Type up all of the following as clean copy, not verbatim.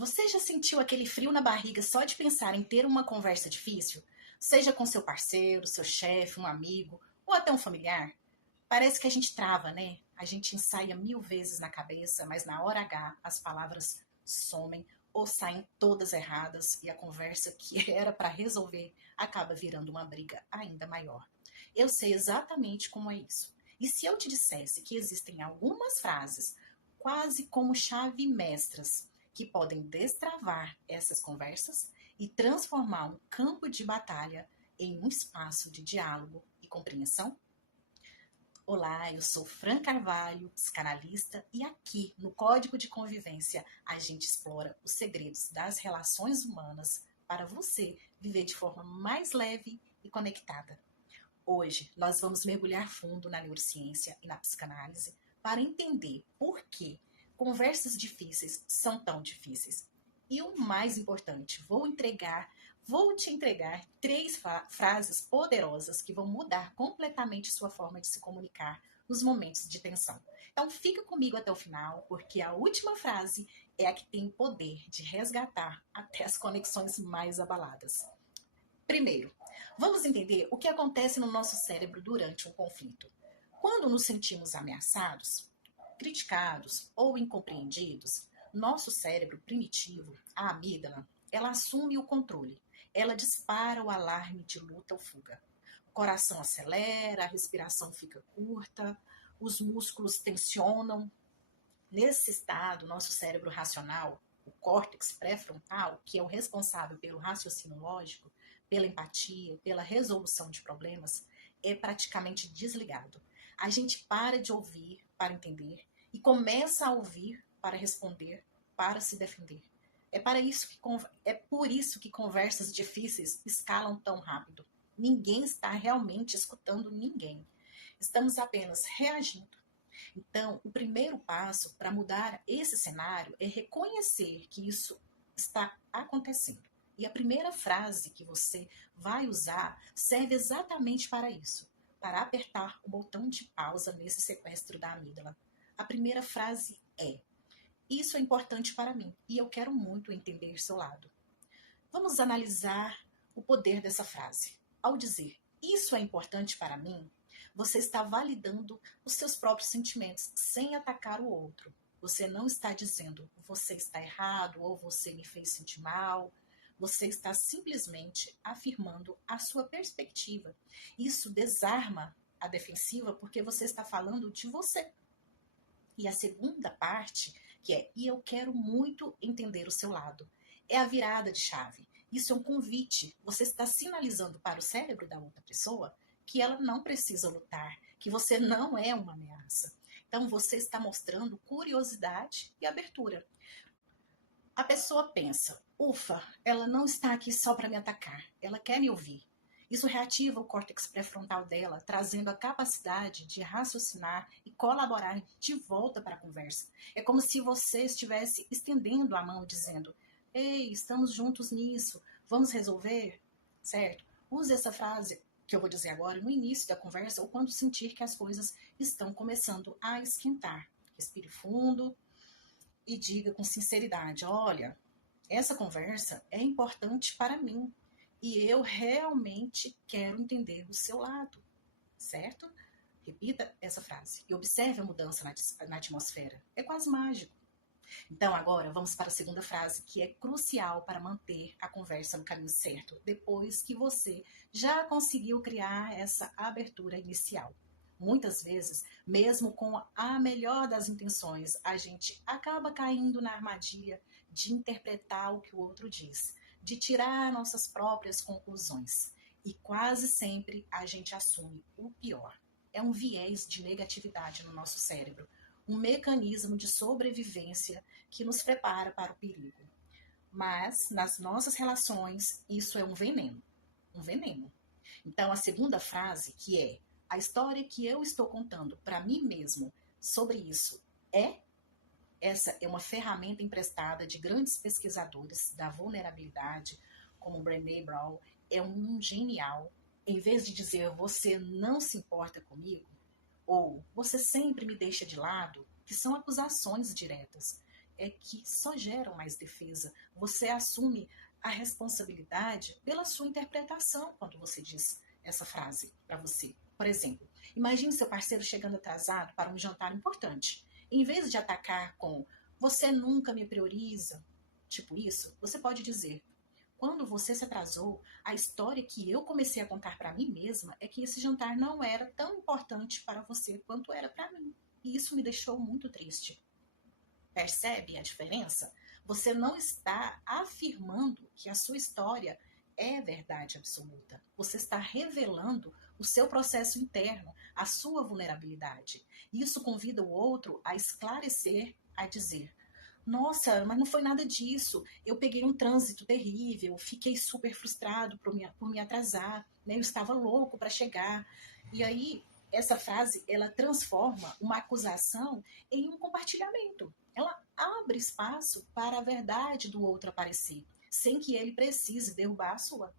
Você já sentiu aquele frio na barriga só de pensar em ter uma conversa difícil? Seja com seu parceiro, seu chefe, um amigo ou até um familiar? Parece que a gente trava, né? A gente ensaia 1000 vezes na cabeça, mas na hora H as palavras somem ou saem todas erradas e a conversa que era para resolver acaba virando uma briga ainda maior. Eu sei exatamente como é isso. E se eu te dissesse que existem algumas frases, quase como chave mestras, que podem destravar essas conversas e transformar um campo de batalha em um espaço de diálogo e compreensão? Olá, eu sou Fran Carvalho, psicanalista, e aqui no Código de Convivência a gente explora os segredos das relações humanas para você viver de forma mais leve e conectada. Hoje nós vamos mergulhar fundo na neurociência e na psicanálise para entender por que conversas difíceis são tão difíceis. E o mais importante, vou te entregar três frases poderosas que vão mudar completamente sua forma de se comunicar nos momentos de tensão. Então fica comigo até o final, porque a última frase é a que tem o poder de resgatar até as conexões mais abaladas. Primeiro, vamos entender o que acontece no nosso cérebro durante um conflito. Quando nos sentimos ameaçados, criticados ou incompreendidos, nosso cérebro primitivo, a amígdala, ela assume o controle. Ela dispara o alarme de luta ou fuga. O coração acelera, a respiração fica curta, os músculos tensionam. Nesse estado, nosso cérebro racional, o córtex pré-frontal, que é o responsável pelo raciocínio lógico, pela empatia, pela resolução de problemas, é praticamente desligado. A gente para de ouvir para entender e começa a ouvir para responder, para se defender. É por isso que conversas difíceis escalam tão rápido. Ninguém está realmente escutando ninguém. Estamos apenas reagindo. Então, o primeiro passo para mudar esse cenário é reconhecer que isso está acontecendo. E a primeira frase que você vai usar serve exatamente para isso, para apertar o botão de pausa nesse sequestro da amígdala. A primeira frase é: isso é importante para mim e eu quero muito entender seu lado. Vamos analisar o poder dessa frase. Ao dizer isso é importante para mim, você está validando os seus próprios sentimentos sem atacar o outro. Você não está dizendo você está errado ou você me fez sentir mal. Você está simplesmente afirmando a sua perspectiva. Isso desarma a defensiva porque você está falando de você. E a segunda parte, que é e eu quero muito entender o seu lado, é a virada de chave. Isso é um convite. Você está sinalizando para o cérebro da outra pessoa que ela não precisa lutar, que você não é uma ameaça. Então você está mostrando curiosidade e abertura. A pessoa pensa: ufa, ela não está aqui só para me atacar, ela quer me ouvir. Isso reativa o córtex pré-frontal dela, trazendo a capacidade de raciocinar e colaborar de volta para a conversa. É como se você estivesse estendendo a mão dizendo: ei, estamos juntos nisso, vamos resolver? Certo? Use essa frase que eu vou dizer agora no início da conversa ou quando sentir que as coisas estão começando a esquentar. Respire fundo e diga com sinceridade: olha, essa conversa é importante para mim e eu realmente quero entender o seu lado, certo? Repita essa frase e observe a mudança na atmosfera. É quase mágico. Então, agora vamos para a segunda frase, que é crucial para manter a conversa no caminho certo, depois que você já conseguiu criar essa abertura inicial. Muitas vezes, mesmo com a melhor das intenções, a gente acaba caindo na armadilha de interpretar o que o outro diz, de tirar nossas próprias conclusões. E quase sempre a gente assume o pior. É um viés de negatividade no nosso cérebro, um mecanismo de sobrevivência que nos prepara para o perigo. Mas, nas nossas relações, isso é um veneno. Um veneno. Então, a segunda frase, que é: a história que eu estou contando para mim mesmo sobre isso essa é uma ferramenta emprestada de grandes pesquisadores da vulnerabilidade, como Brené Brown, é um genial. Em vez de dizer você não se importa comigo, ou você sempre me deixa de lado, que são acusações diretas. é que só geram mais defesa. Você assume a responsabilidade pela sua interpretação quando você diz essa frase para você. Por exemplo, imagine seu parceiro chegando atrasado para um jantar importante. Em vez de atacar com "você nunca me prioriza", tipo isso, você pode dizer: "quando você se atrasou, a história que eu comecei a contar para mim mesma é que esse jantar não era tão importante para você quanto era para mim. E isso me deixou muito triste." Percebe a diferença? Você não está afirmando que a sua história é verdade absoluta. Você está revelando o seu processo interno, a sua vulnerabilidade. Isso convida o outro a esclarecer, a dizer: "nossa, mas não foi nada disso. Eu peguei um trânsito terrível, fiquei super frustrado por me atrasar, né? Eu estava louco para chegar." E aí, essa frase, ela transforma uma acusação em um compartilhamento. Ela abre espaço para a verdade do outro aparecer, sem que ele precise derrubar a sua.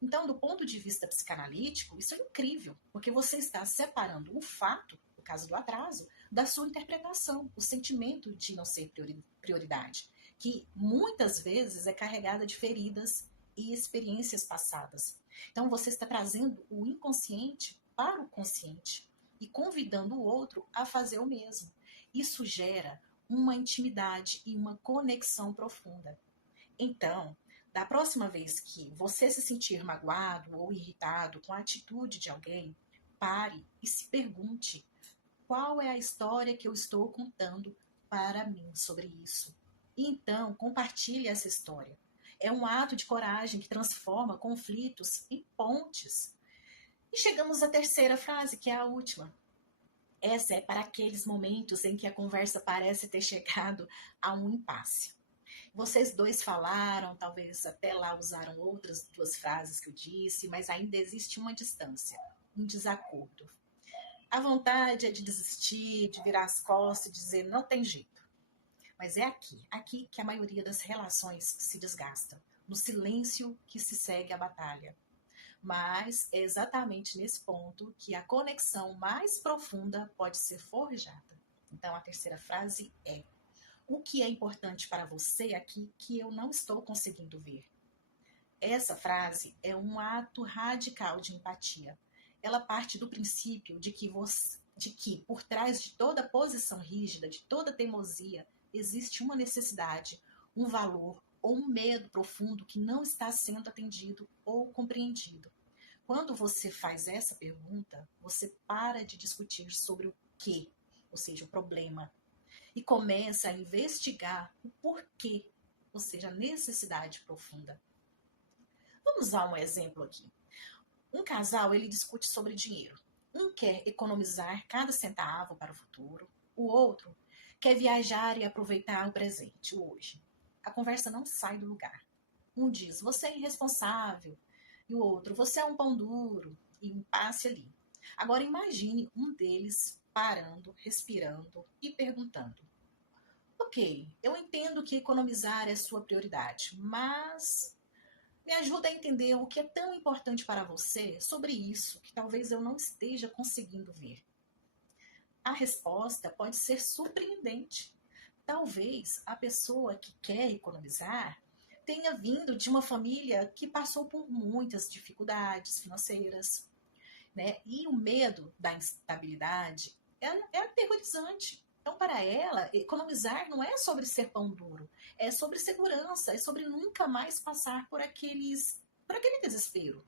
Então, do ponto de vista psicanalítico, isso é incrível, porque você está separando o fato, no caso do atraso, da sua interpretação, o sentimento de não ser prioridade, que muitas vezes é carregada de feridas e experiências passadas. Então, você está trazendo o inconsciente para o consciente e convidando o outro a fazer o mesmo. Isso gera uma intimidade e uma conexão profunda. Então, da próxima vez que você se sentir magoado ou irritado com a atitude de alguém, pare e se pergunte: qual é a história que eu estou contando para mim sobre isso? E então, compartilhe essa história. É um ato de coragem que transforma conflitos em pontes. E chegamos à terceira frase, que é a última. Essa é para aqueles momentos em que a conversa parece ter chegado a um impasse. Vocês dois falaram, talvez até lá usaram outras duas frases que eu disse, mas ainda existe uma distância, um desacordo. A vontade é de desistir, de virar as costas e dizer não tem jeito. Mas é aqui que a maioria das relações se desgasta, no silêncio que se segue à batalha. Mas é exatamente nesse ponto que a conexão mais profunda pode ser forjada. Então a terceira frase é: o que é importante para você aqui que eu não estou conseguindo ver? Essa frase é um ato radical de empatia. Ela parte do princípio de que por trás de toda posição rígida, de toda teimosia, existe uma necessidade, um valor ou um medo profundo que não está sendo atendido ou compreendido. Quando você faz essa pergunta, você para de discutir sobre o que, ou seja, o problema, e começa a investigar o porquê, ou seja, a necessidade profunda. Vamos usar um exemplo aqui. Um casal, ele discute sobre dinheiro. Um quer economizar cada centavo para o futuro, o outro quer viajar e aproveitar o presente, o hoje. A conversa não sai do lugar. Um diz: você é irresponsável, e o outro: você é um pão duro, e um impasse ali. Agora imagine um deles parando, respirando e perguntando: ok, eu entendo que economizar é sua prioridade, mas me ajuda a entender o que é tão importante para você sobre isso que talvez eu não esteja conseguindo ver. A resposta pode ser surpreendente. Talvez a pessoa que quer economizar tenha vindo de uma família que passou por muitas dificuldades financeiras, né? E o medo da instabilidade é aterrorizante. Então, para ela, economizar não é sobre ser pão duro, é sobre segurança, é sobre nunca mais passar por aquele desespero.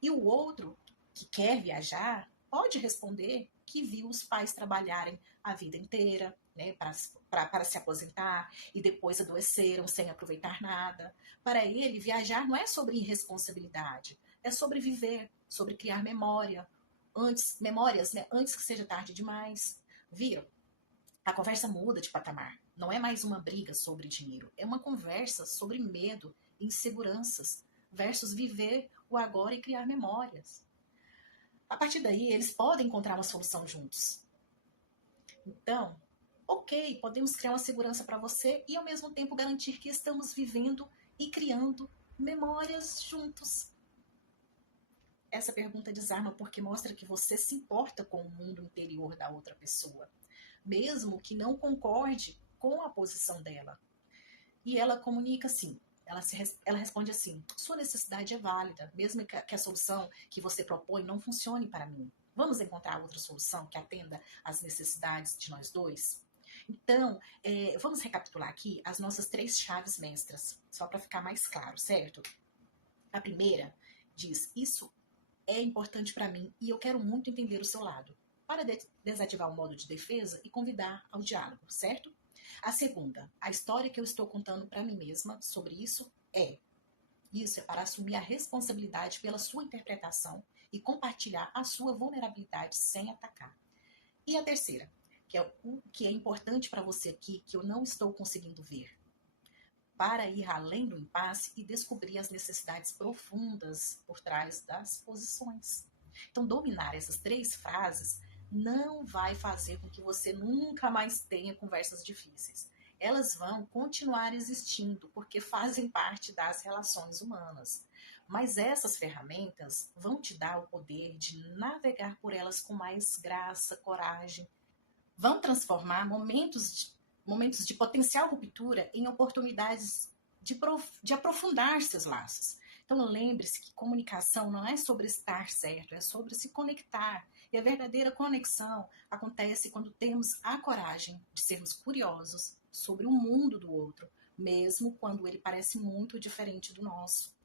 E o outro, que quer viajar, pode responder que viu os pais trabalharem a vida inteira, né, para se aposentar e depois adoeceram sem aproveitar nada. Para ele, viajar não é sobre irresponsabilidade, é sobre viver, sobre criar memórias, né, antes que seja tarde demais. Viram? A conversa muda de patamar. Não é mais uma briga sobre dinheiro, é uma conversa sobre medo e inseguranças versus viver o agora e criar memórias. A partir daí, eles podem encontrar uma solução juntos. Então, ok, podemos criar uma segurança para você e ao mesmo tempo garantir que estamos vivendo e criando memórias juntos. Essa pergunta desarma porque mostra que você se importa com o mundo interior da outra pessoa, mesmo que não concorde com a posição dela. E ela comunica assim, ela responde assim: sua necessidade é válida, mesmo que a solução que você propõe não funcione para mim. Vamos encontrar outra solução que atenda às necessidades de nós dois? Então, vamos recapitular aqui as nossas 3 chaves mestras, só para ficar mais claro, certo? A primeira diz: isso é importante para mim e eu quero muito entender o seu lado, para desativar o modo de defesa e convidar ao diálogo, certo? A segunda: a história que eu estou contando para mim mesma sobre isso é para assumir a responsabilidade pela sua interpretação e compartilhar a sua vulnerabilidade sem atacar. E a terceira, que é o que é importante para você aqui, que eu não estou conseguindo ver, para ir além do impasse e descobrir as necessidades profundas por trás das posições. Então, dominar essas 3 frases não vai fazer com que você nunca mais tenha conversas difíceis. Elas vão continuar existindo porque fazem parte das relações humanas. Mas essas ferramentas vão te dar o poder de navegar por elas com mais graça, coragem. Vão transformar momentos de potencial ruptura em oportunidades de aprofundar seus laços. Então lembre-se que comunicação não é sobre estar certo, é sobre se conectar. E a verdadeira conexão acontece quando temos a coragem de sermos curiosos sobre o mundo do outro, mesmo quando ele parece muito diferente do nosso.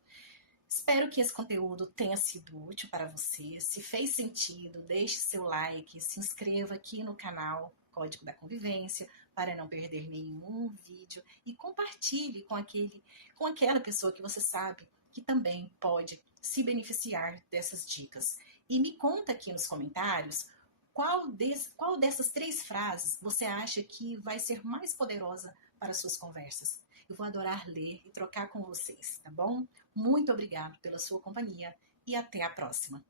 Espero que esse conteúdo tenha sido útil para você. Se fez sentido, deixe seu like, se inscreva aqui no canal Código da Convivência para não perder nenhum vídeo e compartilhe com aquela pessoa que você sabe que também pode se beneficiar dessas dicas. E me conta aqui nos comentários qual dessas 3 frases você acha que vai ser mais poderosa para suas conversas. Eu vou adorar ler e trocar com vocês, tá bom? Muito obrigado pela sua companhia e até a próxima.